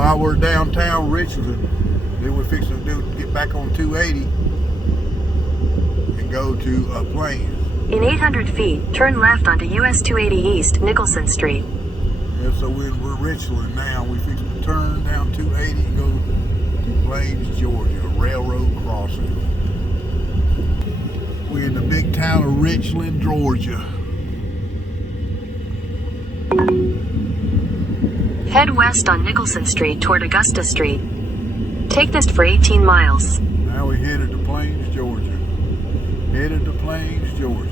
We're downtown Richland. Then we're fixing to get back on 280 and go to Plains. In 800 feet, turn left onto US 280 East Nicholson Street. Yeah, so we're Richland now. We're fixing to turn down 280 and go to Plains, Georgia, a railroad crossing. We're in the big town of Richland, Georgia. Head west on Nicholson Street toward Augusta Street. Take this for 18 miles. Now we're headed to Plains, Georgia. Headed to Plains, Georgia.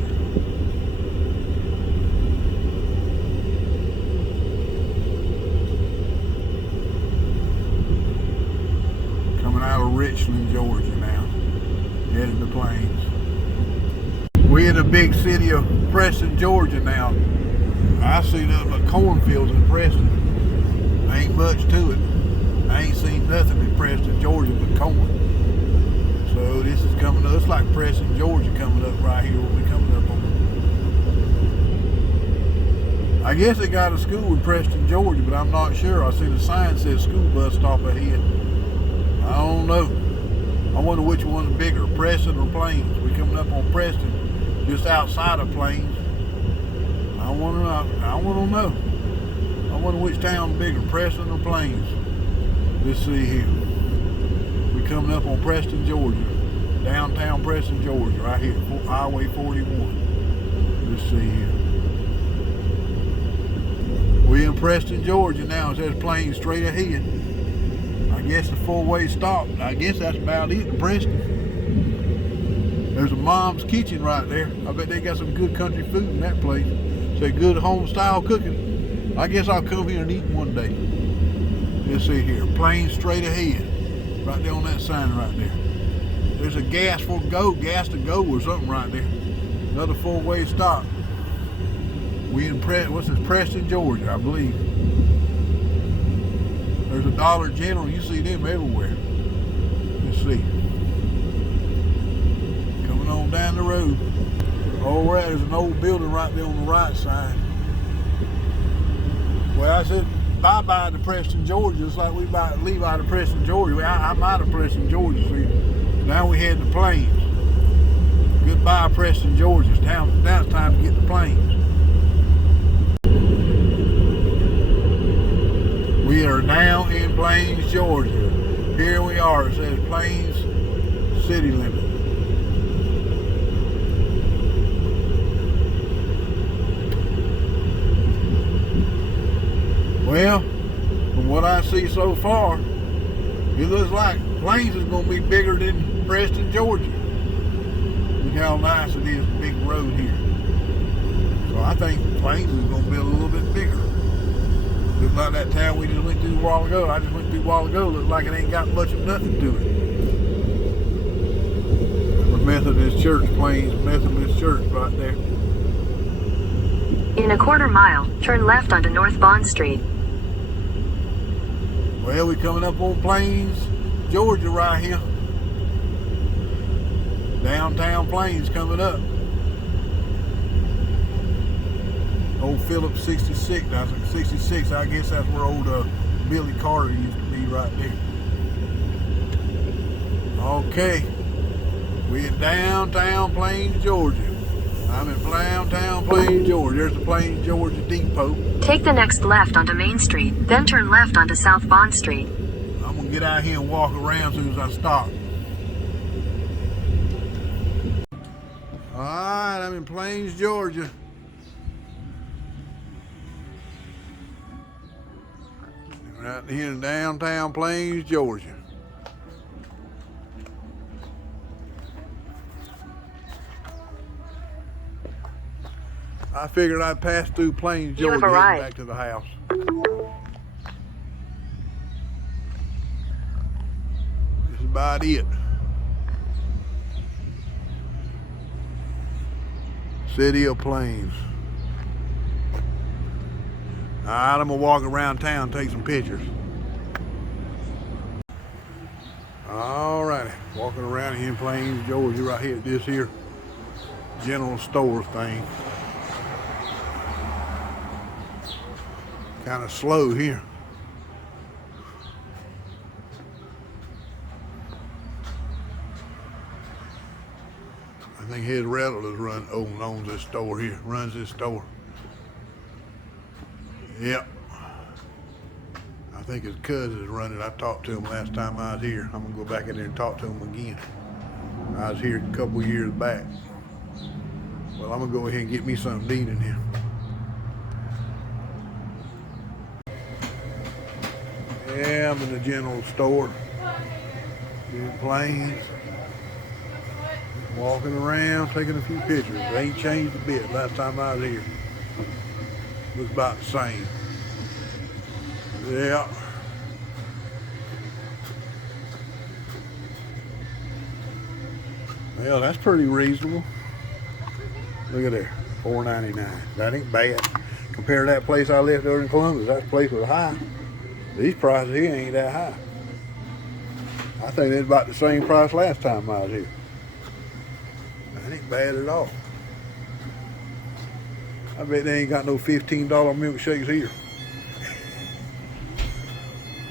Coming out of Richland, Georgia now. Headed to Plains. We're in the big city of Preston, Georgia now. I see nothing but cornfields in Preston. Ain't much to it. I ain't seen nothing in Preston, Georgia but corn. So this is coming up. It's like Preston, Georgia coming up right here. What we coming up on. I guess they got a school in Preston, Georgia, but I'm not sure. I seen a sign that says school bus stop ahead. I don't know. I wonder which one's bigger, Preston or Plains. We coming up on Preston, just outside of Plains. I want to know. I wonder which town's bigger, Preston or Plains. Let's see here. We're coming up on Preston, Georgia. Downtown Preston, Georgia, right here, Highway 41. Let's see here. We're in Preston, Georgia now. It says Plains straight ahead. I guess the four-way stop. I guess that's about it in Preston. There's a mom's kitchen right there. I bet they got some good country food in that place. Say good home-style cooking. I guess I'll come here and eat one day. Let's see here. Plains straight ahead. Right there on that sign right there. There's a gas to go or something right there. Another four-way stop. We in Preston, Georgia, I believe. There's a Dollar General. You see them everywhere. Let's see. Coming on down the road. Oh, right, there's an old building right there on the right side. Well, I said bye-bye to Preston, Georgia. It's like we about to leave out of Preston, Georgia. I'm out of Preston, Georgia, see. Now we head to Plains. Goodbye, Preston, Georgia. Now it's time to get to Plains. We are now in Plains, Georgia. Here we are. It says Plains city limit. Well, from what I see so far, it looks like Plains is going to be bigger than Preston, Georgia. Look how nice it is, the big road here. So I think Plains is going to be a little bit bigger. Looks like that town we just went through a while ago. I just went through a while ago. Looks like it ain't got much of nothing to it. The Methodist Church, Plains Methodist Church right there. In a quarter mile, turn left onto North Bond Street. Well, we're coming up on Plains, Georgia right here. Downtown Plains coming up. Old Phillips 66, that's 66, I guess that's where old Billy Carter used to be right there. Okay, we're in downtown Plains, Georgia. I'm in downtown Plains, Georgia. There's the Plains, Georgia depot. Take the next left onto Main Street, then turn left onto South Bond Street. I'm gonna get out here and walk around as soon as I stop. All right, I'm in Plains, Georgia. Right here in downtown Plains, Georgia. I figured I'd pass through Plains, Georgia, and back to the house. This is about it. City of Plains. All right, I'm gonna walk around town and take some pictures. All righty, walking around here in Plains, Georgia, right here at this here general store thing. Kind of slow here. his relatives owns this store here, runs this store. Yep. I think his cousins run it. I talked to him last time I was here. I'm gonna go back in there and talk to him again. I was here a couple years back. Well, I'm gonna go ahead and get me something to eat in here. Yeah, I'm in the general store in Plains. Walking around, taking a few pictures. It ain't changed a bit last time I was here. It was about the same. Yeah. Well, that's pretty reasonable. Look at there, $4.99. That ain't bad. Compared to that place I left over in Columbus, that place was high. These prices here ain't that high. I think it's about the same price last time I was here. That ain't bad at all. I bet they ain't got no $15 milkshakes here.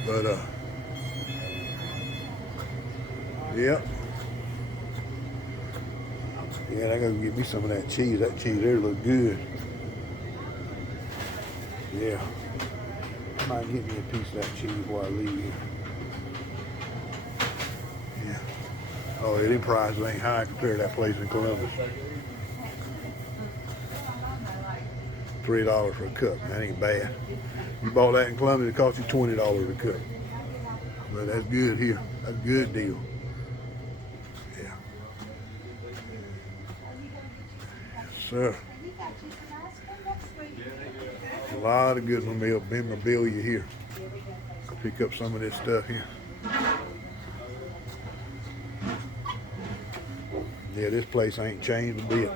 But, yep. Yeah, I gotta get me some of that cheese. That cheese there look good. Yeah. I might get me a piece of that cheese before I leave here. Yeah. Oh, them prices ain't high compared to that place in Columbus. $3 for a cup. That ain't bad. You bought that in Columbus, it cost you $20 a cup. But that's good here. That's a good deal. Yeah. Yes, sir. A lot of good memorabilia here. Pick up some of this stuff here. Yeah, this place ain't changed a bit.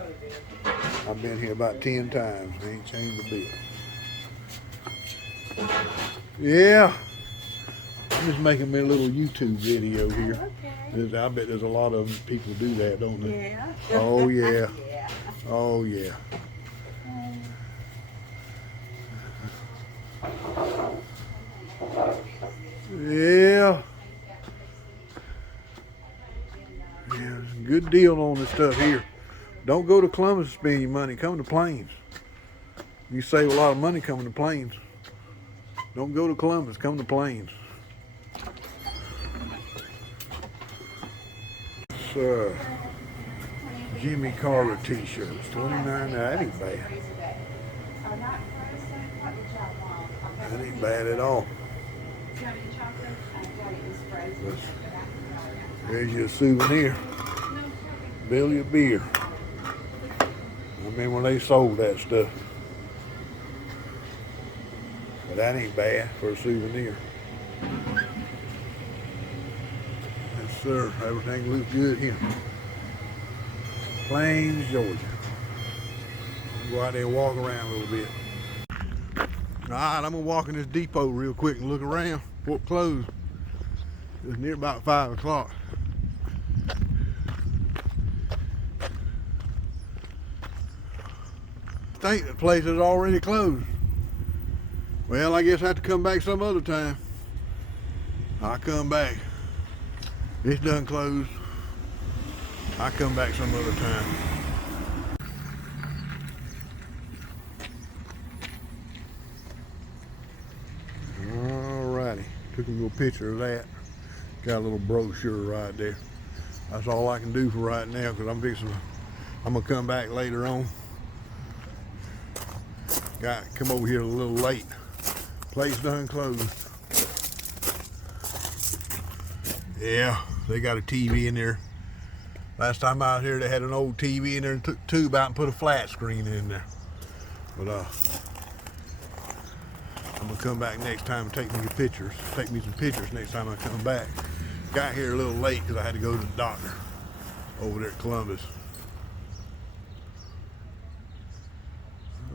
I've been here about 10 times. It ain't changed a bit. Yeah. I'm just making me a little YouTube video here. Okay. I bet there's a lot of people do that, don't they? Yeah. Oh, yeah. Yeah. Oh, yeah. Yeah. Yeah, good deal on this stuff here. Don't go to Columbus to spend your money. Come to Plains. You save a lot of money coming to Plains. Don't go to Columbus. Come to Plains. Sir, Jimmy Carter t-shirts, $29. That ain't bad. That ain't bad at all. There's your souvenir. Billy of beer. I remember when they sold that stuff. But that ain't bad for a souvenir. Yes, sir. Everything looks good here. Plains, Georgia. Go out there and walk around a little bit. All right, I'm gonna walk in this depot real quick and look around before it closed. It's near about 5 o'clock. I think the place is already closed. Well, I guess I have to come back some other time. I'll come back. It's done closed. I'll come back some other time. Alrighty, took a little picture of that. Got a little brochure right there. That's all I can do for right now because I'm gonna come back later on. Got come over here a little late. Place done closed. Yeah, they got a TV in there. Last time I was here, they had an old TV in there and took a tube out and put a flat screen in there. But I'm gonna come back next time and take me pictures. Take me some pictures next time I come back. Got here a little late because I had to go to the doctor over there at Columbus.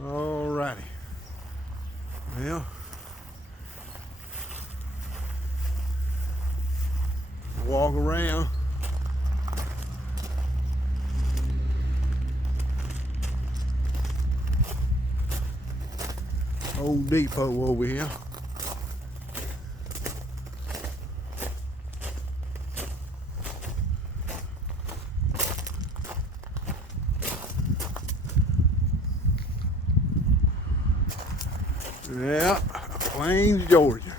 Alrighty. Well, walk around. Old depot over here. Yeah, Plains, Georgia.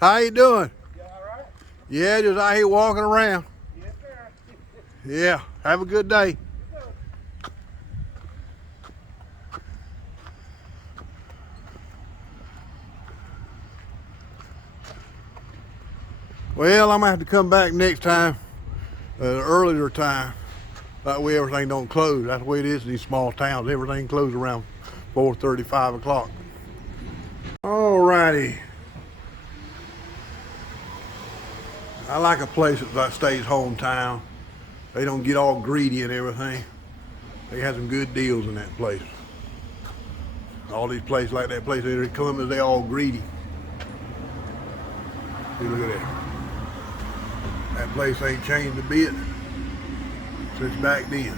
How you doing? You all right? Yeah, just out here walking around. Yes, sir. Yeah, have a good day. Well, I'm gonna have to come back next time, at an earlier time. That way everything don't close. That's the way it is in these small towns. Everything closes around 4:30, 5 o'clock. Alrighty. I like a place that stays hometown. They don't get all greedy and everything. They have some good deals in that place. All these places like that place in Columbus, they all greedy. See, look at that. That place ain't changed a bit since back then.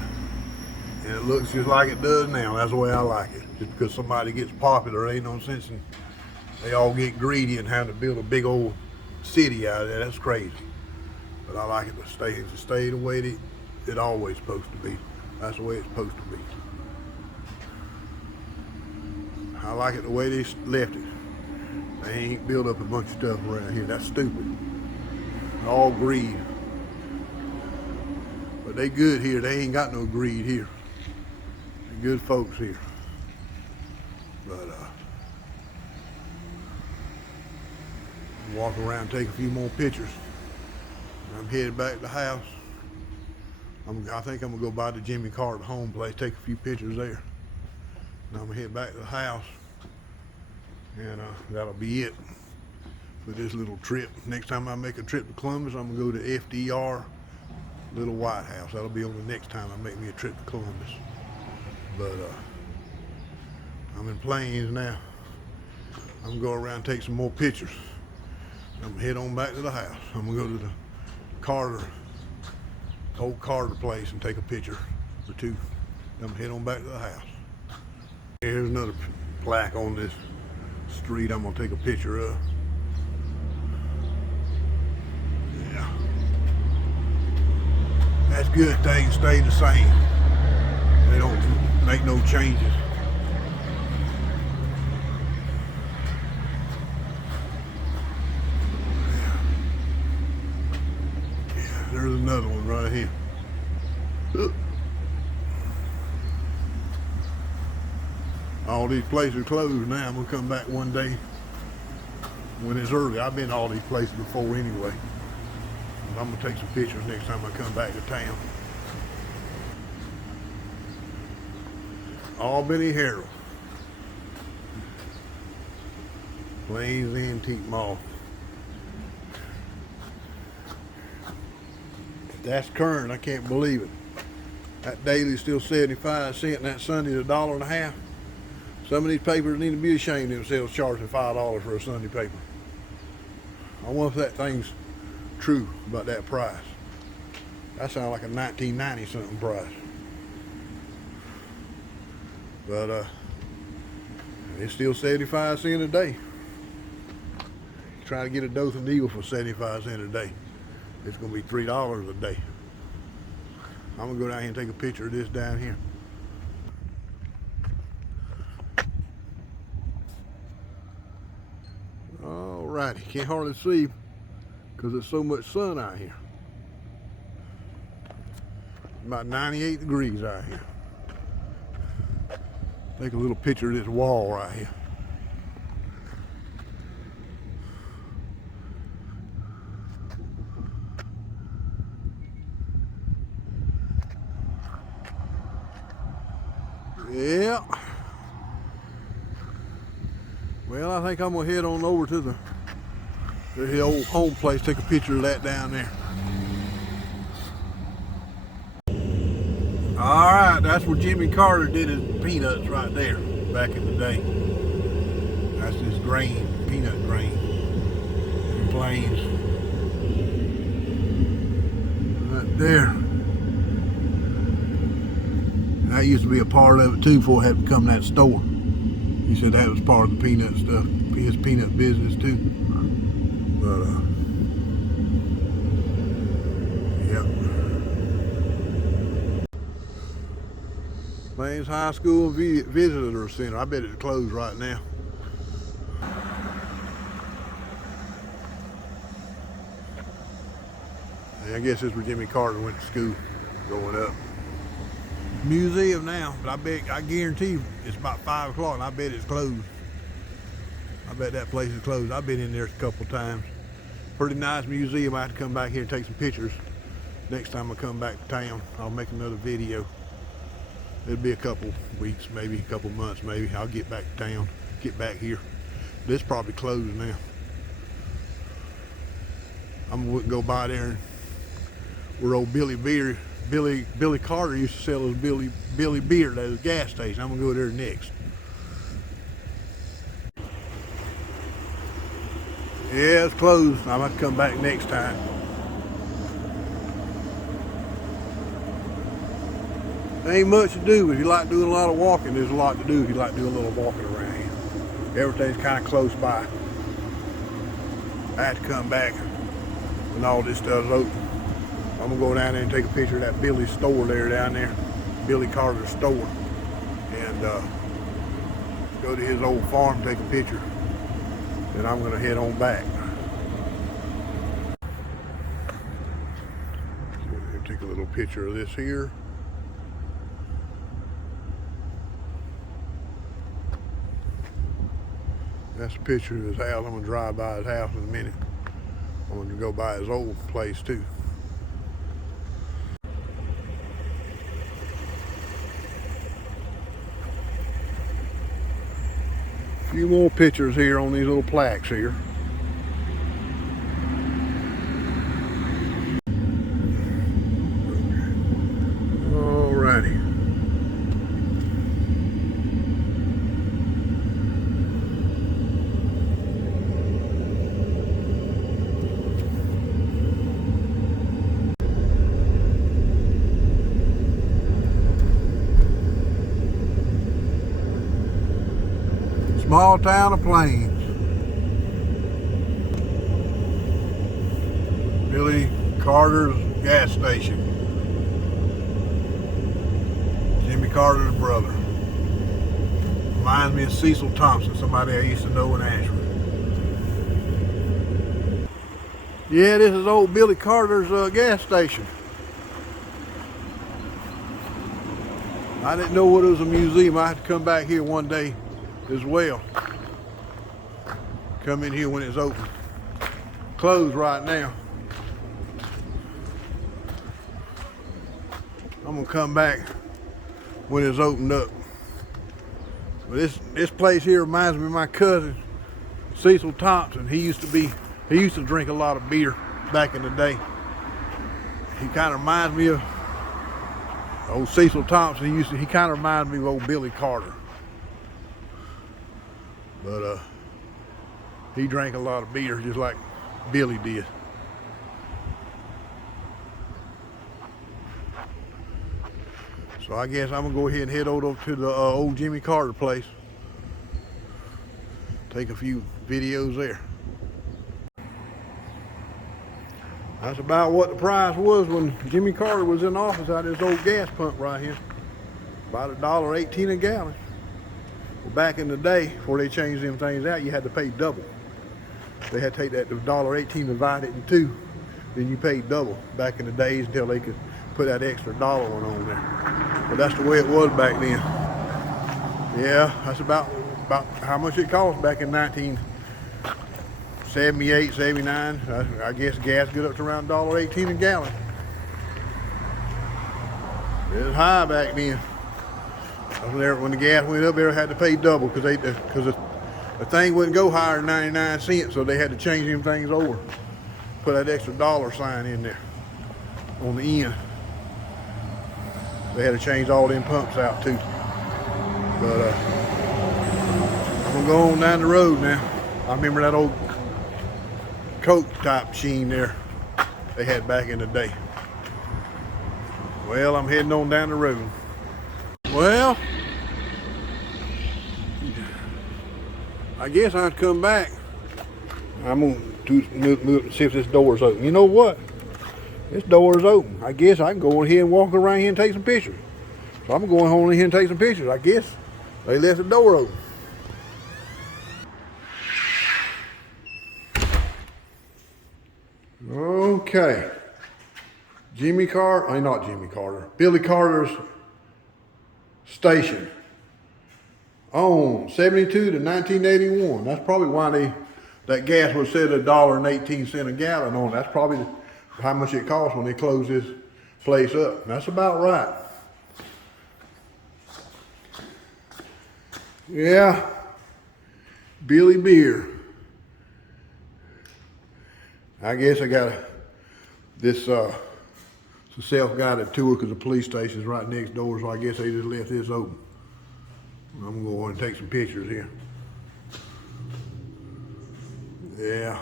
And it looks just like it does now. That's the way I like it. Just because somebody gets popular, there ain't no sense in they all get greedy and having to build a big old city out of there. That's crazy. But I like it to stay the way it always supposed to be. That's the way it's supposed to be. I like it the way they left it. They ain't built up a bunch of stuff around here. That's stupid. All greed. But they good here. They ain't got no greed here. They're good folks here. But walk around, take a few more pictures. I'm headed back to the house. I think I'm gonna go by the Jimmy Carter home place, take a few pictures there. And I'm gonna head back to the house, and that'll be it for this little trip. Next time I make a trip to Columbus, I'm gonna go to FDR, Little White House. That'll be on the next time I make me a trip to Columbus. But I'm in Plains now. I'm gonna go around and take some more pictures. I'm gonna head on back to the house. I'm gonna go to the old Carter place and take a picture or two. I'm gonna head on back to the house. Here's another plaque on this street I'm gonna take a picture of. Yeah. That's good. Things stay the same. They don't make no changes. There's another one right here. All these places are closed now. I'm gonna come back one day when it's early. I've been to all these places before anyway. I'm gonna take some pictures next time I come back to town. Albany Herald. Plains Antique Mall. That's current. I can't believe it. That daily's still 75 cents and that Sunday's $1.50. Some of these papers need to be ashamed of themselves charging $5 for a Sunday paper. I wonder if that thing's true about that price. That sounds like a 1990 something price. But it's still 75 cents a day. Try to get a dozen eagle for 75 cents a day. It's gonna be $3 a day. I'm gonna go down here and take a picture of this down here. Alrighty, can't hardly see because there's so much sun out here. About 98 degrees out here. Take a little picture of this wall right here. Yeah. Well, I think I'm gonna head on over to the old home place, take a picture of that down there. All right, that's where Jimmy Carter did his peanuts right there back in the day. That's his grain, peanut grain. In Plains. Right there. And that used to be a part of it too before it had become that store. He said that was part of the peanut stuff, his peanut business too. But, yep. Plains High School Visitor Center. I bet it's closed right now. And I guess this is where Jimmy Carter went to school, growing up. Museum now, but I guarantee you it's about 5 o'clock and I bet it's closed. I bet that place is closed. I've been in there a couple of times. Pretty nice museum. I have to come back here and take some pictures. Next time I come back to town, I'll make another video. It'll be a couple weeks, maybe a couple months, maybe. I'll get back to town, get back here. This probably closed now. I'm gonna go by there and where old Billy Carter used to sell his Billy beer at the gas station. I'm gonna go there next. Yeah, it's closed. I might come back next time. There ain't much to do. If you like doing a lot of walking, there's a lot to do if you like doing a little walking around here. Everything's kind of close by. I had to come back when all this stuff's open. I'm gonna go down there and take a picture of that Billy store there down there, Billy Carter's store, and go to his old farm, take a picture. Then I'm gonna head on back. Take a little picture of this here. That's a picture of his house. I'm gonna drive by his house in a minute. I'm gonna go by his old place too. A few more pictures here on these little plaques here. Alrighty. Small town of Plains. Billy Carter's gas station. Jimmy Carter's brother. Reminds me of Cecil Thompson, somebody I used to know in Ashford. Yeah, this is old Billy Carter's gas station. I didn't know what it was a museum. I had to come back here one day as well. Come in here when it's open. Closed right now. I'm gonna come back when it's opened up. But this place here reminds me of my cousin, Cecil Thompson. He used to drink a lot of beer back in the day. He kind of reminds me of old Cecil Thompson. He kind of reminds me of old Billy Carter. But he drank a lot of beer just like Billy did. So I guess I'm gonna go ahead and head over to the old Jimmy Carter place. Take a few videos there. That's about what the price was when Jimmy Carter was in office out of this old gas pump right here. About $1.18 a gallon. Well, back in the day, before they changed them things out, you had to pay double. They had to take that $1.18, divide it in two, then you paid double back in the days until they could put that extra $1 on there. But that's the way it was back then. Yeah, that's about how much it cost back in 1978, 79. I guess gas got up to around $1.18 a gallon. It was high back then. When the gas went up, they had to pay double because the thing wouldn't go higher than 99 cents, so they had to change them things over. Put that extra $1 sign in there on the end. They had to change all them pumps out too. But I'm gonna go on down the road now. I remember that old Coke type machine there they had back in the day. Well, I'm heading on down the road. Well, I guess I'd come back. I'm gonna see if this door's open. You know what? This door is open. I guess I can go ahead and walk around here and take some pictures. So I'm going home in here and take some pictures. I guess they left the door open. Okay. Billy Carter's station. On 72 to 1981. That's probably why that gas was set at $1.18 a gallon on. That's probably how much it cost when they closed this place up. That's about right. Yeah. Billy Beer. I guess I got this self-guided tour because the police station's right next door, so I guess they just left this open. I'm gonna go and take some pictures here. Yeah.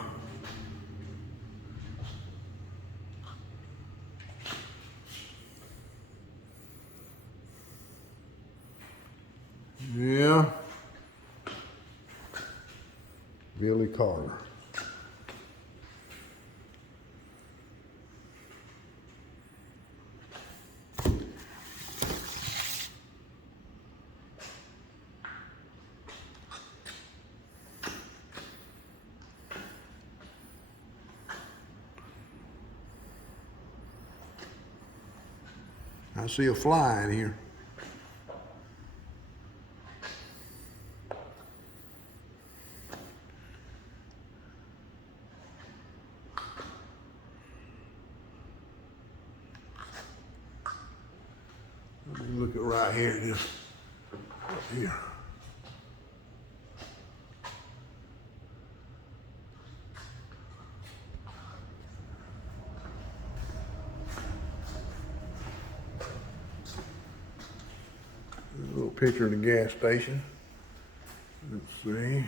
Yeah. Billy Carter. I see a fly in here. Let me look at right here. Just up here. A little picture of the gas station. Let's see.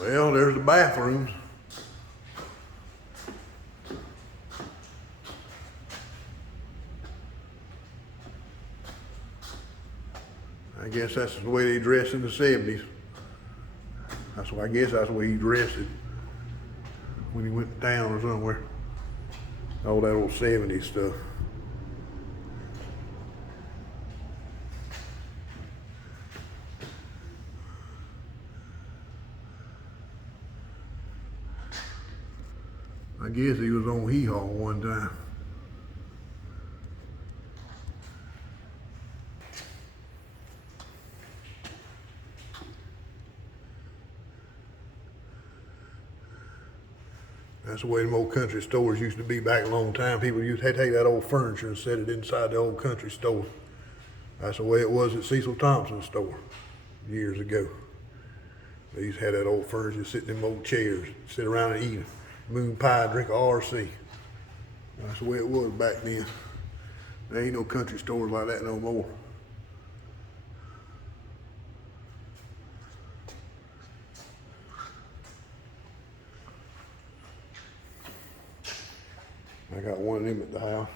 Well, there's the bathrooms. I guess that's the way they dressed in the 70s. I guess that's the way he dressed it when he went to town or somewhere. All that old 70s stuff. I guess he was on Hee-Haw one time. That's the way them old country stores used to be back a long time. People used to take that old furniture and set it inside the old country store. That's the way it was at Cecil Thompson's store years ago. They used to have that old furniture, sit in them old chairs, sit around and eat moon pie, drink a RC. That's the way it was back then. There ain't no country stores like that no more. I got one of them at the house.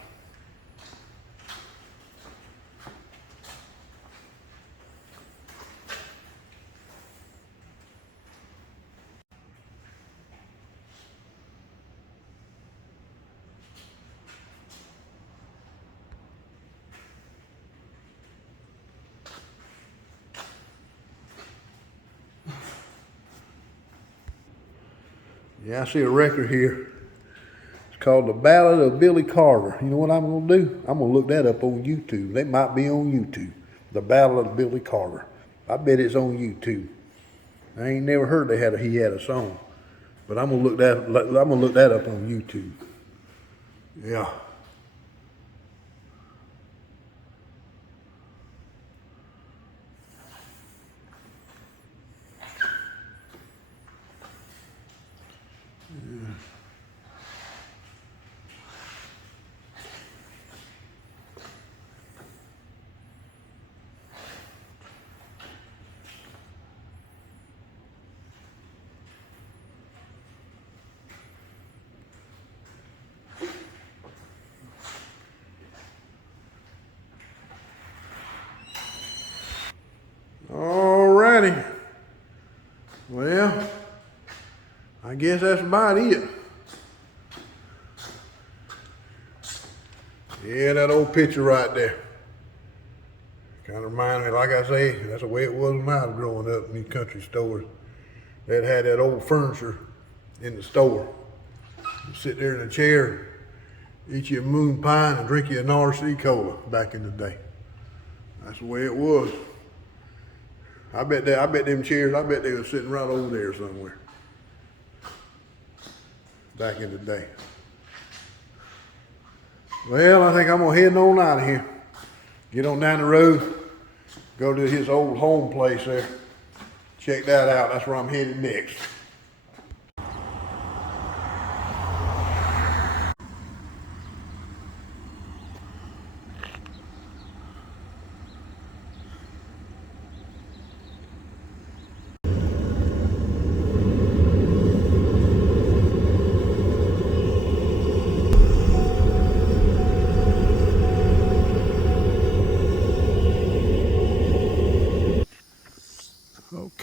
Yeah, I see a record here. It's called The Ballad of Billy Carter. You know what I'm going to do? I'm going to look that up on YouTube. They might be on YouTube. The Ballad of Billy Carter. I bet it's on YouTube. I ain't never heard he had a song, but I'm gonna look that up on YouTube. Yeah. guess that's about it. Yeah, that old picture right there. Kind of reminds me, like I say, that's the way it was when I was growing up in these country stores. They'd had that old furniture in the store. You'd sit there in a chair, eat you a moon pie and drink you an RC cola back in the day. That's the way it was. I bet them chairs, I bet they were sitting right over there somewhere. Back in the day. Well, I think I'm gonna head on out of here. Get on down the road, go to his old home place there. Check that out, that's where I'm headed next.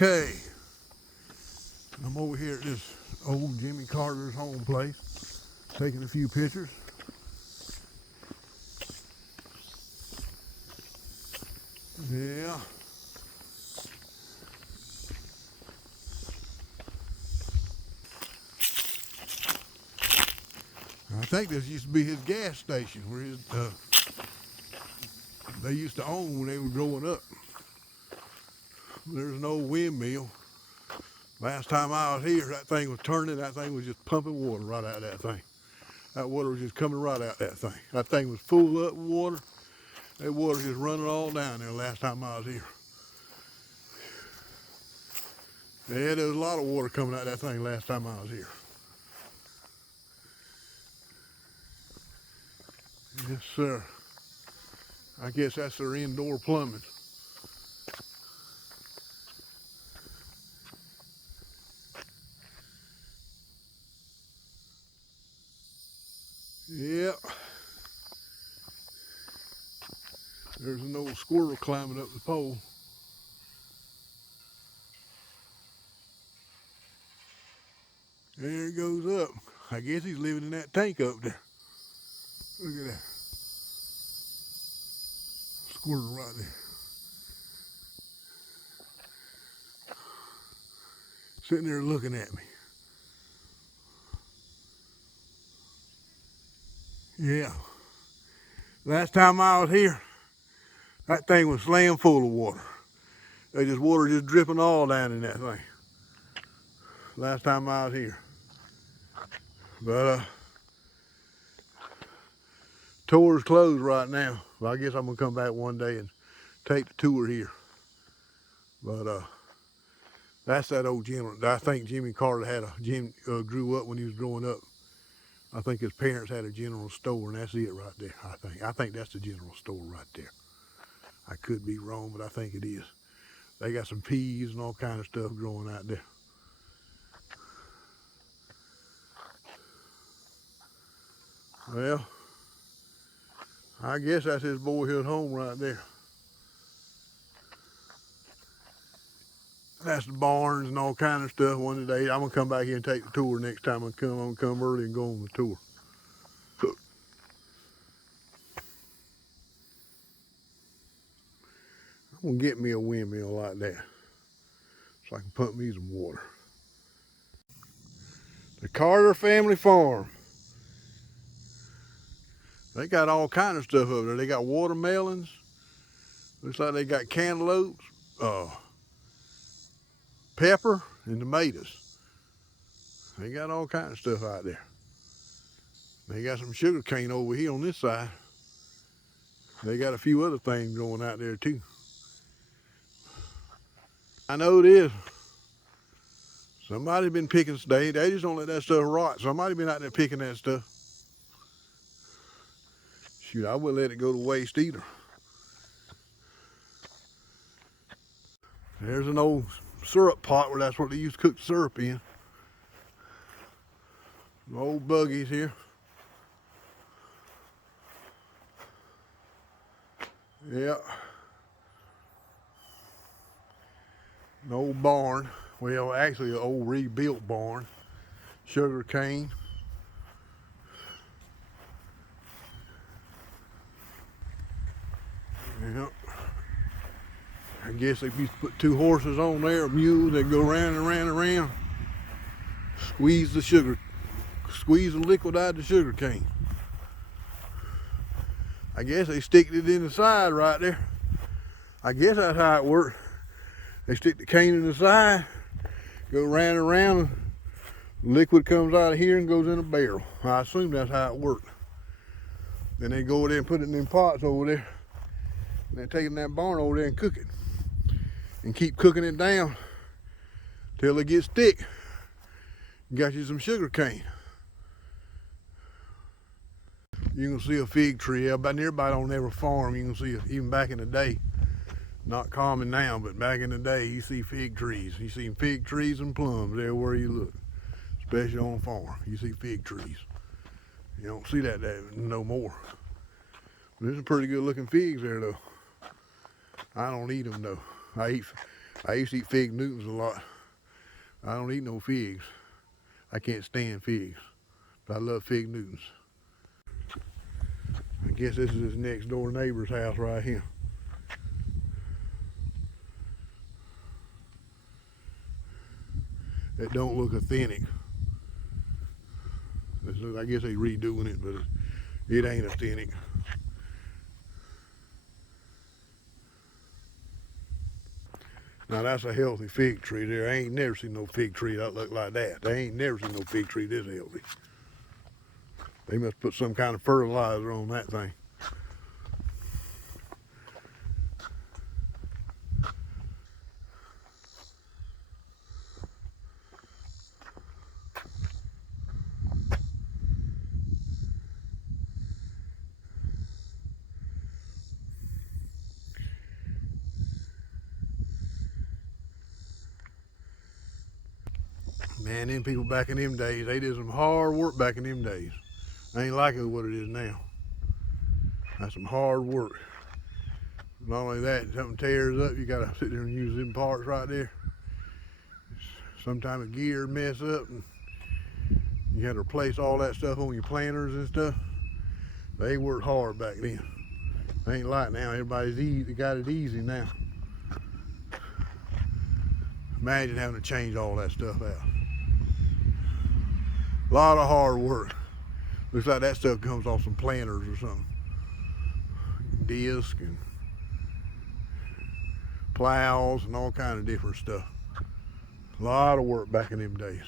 Okay, I'm over here at this old Jimmy Carter's home place, taking a few pictures. Yeah. I think this used to be his gas station where they used to own when they were growing up. There's an old windmill. Last time I was here, that thing was turning, that thing was just pumping water right out of that thing. That water was just coming right out that thing. That thing was full up with water. That water was just running all down there last time I was here. Yeah, there was a lot of water coming out of that thing last time I was here. Yes, sir. I guess that's their indoor plumbing. Yep. There's an old squirrel climbing up the pole. There he goes up. I guess he's living in that tank up there. Look at that. Squirrel right there. Sitting there looking at me. Yeah. Last time I was here, that thing was slam full of water. Water just dripping all down in that thing. Last time I was here. But tour's closed right now. But I guess I'm gonna come back one day and take the tour here. But that's that old gentleman. I think Jimmy Carter grew up when he was growing up. I think his parents had a general store, and that's it right there. I think that's the general store right there. I could be wrong, but I think it is. They got some peas and all kind of stuff growing out there. Well, I guess that's his boyhood home right there. That's the barns and all kind of stuff. One of the days, I'm gonna come back here and take the tour next time I come. I'm gonna come early and go on the tour. I'm gonna get me a windmill like that so I can pump me some water. The Carter family farm. They got all kind of stuff over there. They got watermelons. Looks like they got cantaloupes, pepper, and tomatoes. They got all kind of stuff out there. They got some sugar cane over here on this side. They got a few other things going out there too. I know it is. Somebody's been picking today. They just don't let that stuff rot. Somebody's been out there picking that stuff. Shoot, I wouldn't let it go to waste either. There's an old syrup pot where that's what they used to cook the syrup in. Some old buggies here. Yeah. An old barn. Well, actually an old rebuilt barn. sugar cane. Yep. I guess if you put 2 horses on there, a mule, they go round and round and round, squeeze the liquid out of the sugar cane. I guess they stick it in the side right there. I guess that's how it works. They stick the cane in the side, go round and round, liquid comes out of here and goes in a barrel. I assume that's how it works. Then they go over there and put it in them pots over there. And they take it in that barn over there and cook it. And keep cooking it down till it gets thick. You got you some sugar cane. You can see a fig tree. About everybody on every farm, you can see it, even back in the day. Not common now, but back in the day, you see fig trees. You see fig trees and plums everywhere you look, especially on a farm. You see fig trees. You don't see that no more. There's some pretty good looking figs there though. I don't eat them though. I used to eat fig Newtons a lot. I don't eat no figs. I can't stand figs, but I love fig Newtons. I guess this is his next door neighbor's house right here. It don't look authentic. I guess they redoing it, but it ain't authentic. Now that's a healthy fig tree there. I ain't never seen no fig tree that look like that. I ain't never seen no fig tree this healthy. They must put some kind of fertilizer on that thing. Man, them people back in them days, they did some hard work back in them days. Ain't like it what it is now. That's some hard work. Not only that, something tears up, you gotta sit there and use them parts right there. Sometimes a gear mess up and you had to replace all that stuff on your planters and stuff. They worked hard back then. Ain't like now, everybody's got it easy now. Imagine having to change all that stuff out. A lot of hard work. Looks like that stuff comes off some planters or something. Disc and plows and all kind of different stuff. A lot of work back in them days.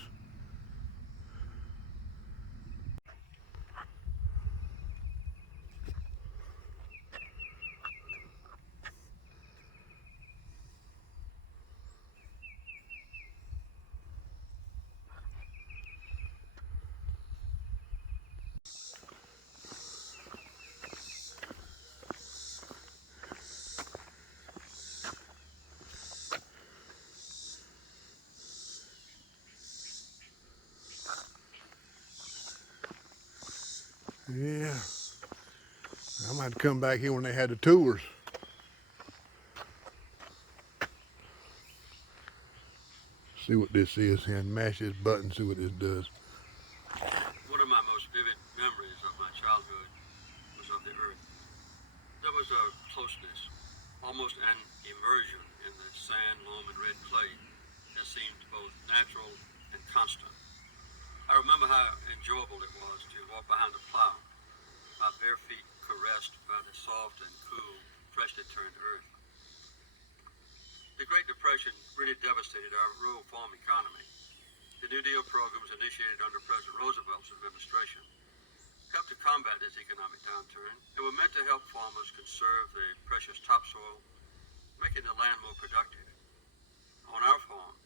Yeah, I might come back here when they had the tours. See what this is and mash this button, see what this does. One of my most vivid memories of my childhood was of the earth. There was a closeness, almost an immersion in the sand, loam, and red clay that seemed both natural and constant. I remember how enjoyable it was to walk behind a plow, my bare feet caressed by the soft and cool, freshly turned earth. The Great Depression really devastated our rural farm economy. The New Deal programs initiated under President Roosevelt's administration helped to combat this economic downturn and were meant to help farmers conserve the precious topsoil, making the land more productive. On our farm,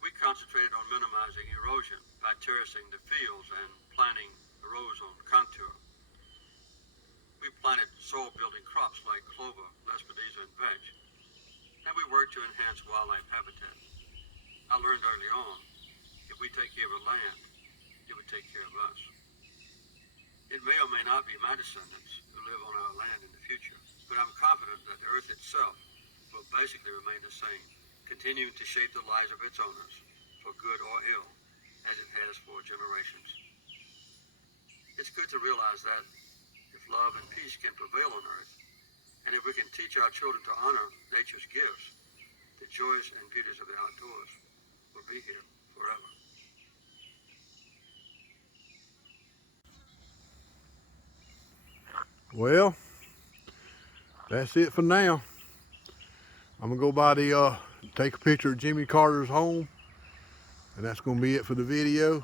we concentrated on minimizing erosion by terracing the fields and planting the rows on contour. We planted soil-building crops like clover, lespedeza, and vetch, and we worked to enhance wildlife habitat. I learned early on, if we take care of the land, it would take care of us. It may or may not be my descendants who live on our land in the future, but I'm confident that the earth itself will basically remain the same, continuing to shape the lives of its owners, for good or ill, as it has for generations. It's good to realize that if love and peace can prevail on earth, and if we can teach our children to honor nature's gifts, the joys and beauties of the outdoors will be here forever. Well, that's it for now. I'm gonna go by the take a picture of Jimmy Carter's home, and that's gonna be it for the video.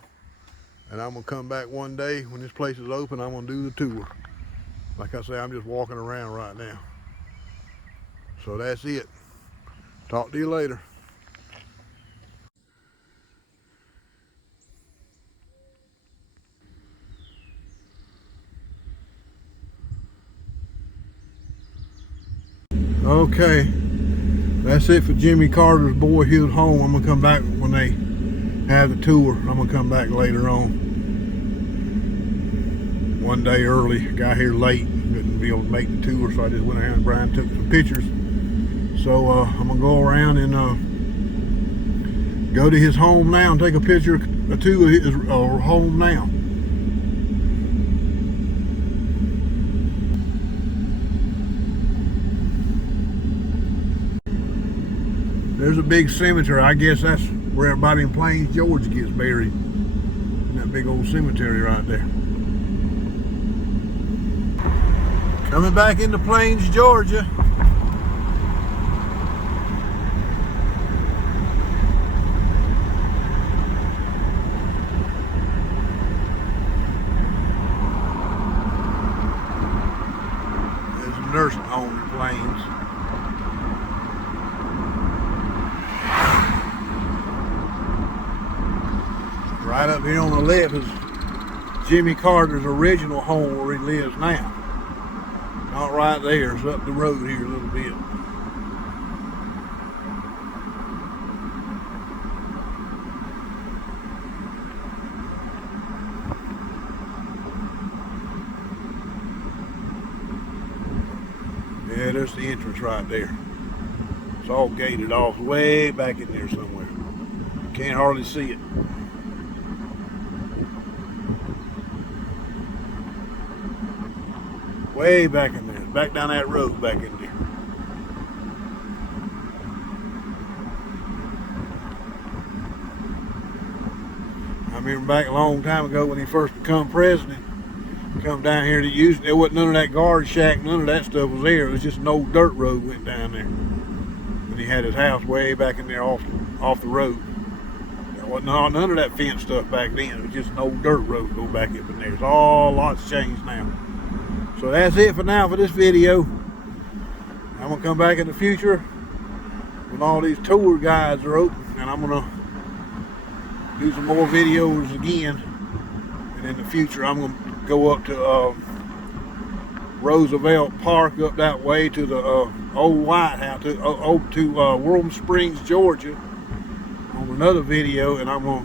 And I'm gonna come back one day when this place is open. I'm gonna do the tour. Like I say, I'm just walking around right now. So that's it. Talk to you later. Okay, that's it for Jimmy Carter's boyhood home. I'm gonna come back when they have the tour. I'm gonna come back later on. One day early, got here late, couldn't be able to make the tour, so I just went around and Brian took some pictures. So I'm gonna go around and go to his home now and take a picture or two of his home now. There's a big cemetery. I guess that's where everybody in Plains, Georgia gets buried. In that big old cemetery right there. Coming back into Plains, Georgia. There's a nursing home in Plains. Right up here on the left is Jimmy Carter's original home where he lives now. Not right there, it's up the road here a little bit. Yeah, there's the entrance right there. It's all gated off way back in there somewhere. Can't hardly see it. Way back in there, back down that road back in there. I remember back a long time ago when he first became president, come down here to use it. There wasn't none of that guard shack, none of that stuff was there. It was just an old dirt road went down there. And he had his house way back in there off the road. There wasn't none of that fence stuff back then. It was just an old dirt road go back up in there. It's all lots changed now. So that's it for now for this video. I'm gonna come back in the future when all these tour guides are open, and I'm gonna do some more videos again. And in the future, I'm gonna go up to Roosevelt Park up that way to the old White House, to Warm Springs, Georgia, on another video, and I'm gonna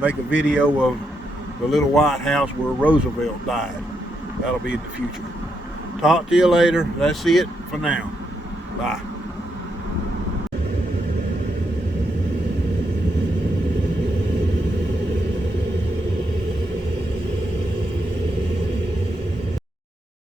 make a video of the little White House where Roosevelt died. That'll be in the future. Talk to you later. That's it for now. Bye.